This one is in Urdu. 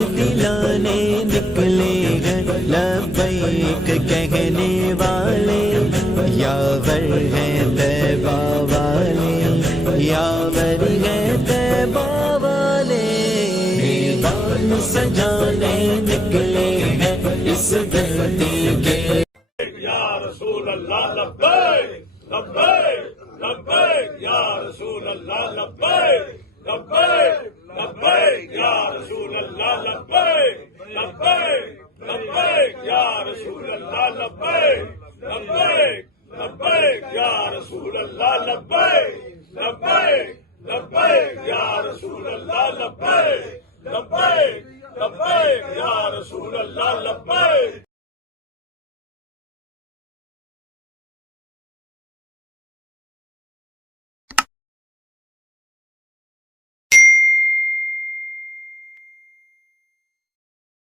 دلانے نکلے ہیں لبیک کہنے والے، یاور ہیں طیبہ والے، یاور ہیں طیبہ والے، میدان سجانے نکلے ہیں اس دھرتی کے۔ یا رسول اللہ لبیک لبیک لبیک یا رسول اللہ لبیک لبیک لبیک یا رسول اللہ لبیک لبیک لبیک یا رسول اللہ لبیک لبیک لبیک یا رسول اللہ لبیک لبیک لبیک یا رسول اللہ لبیک لبیک لبیک یا رسول اللہ لبیک۔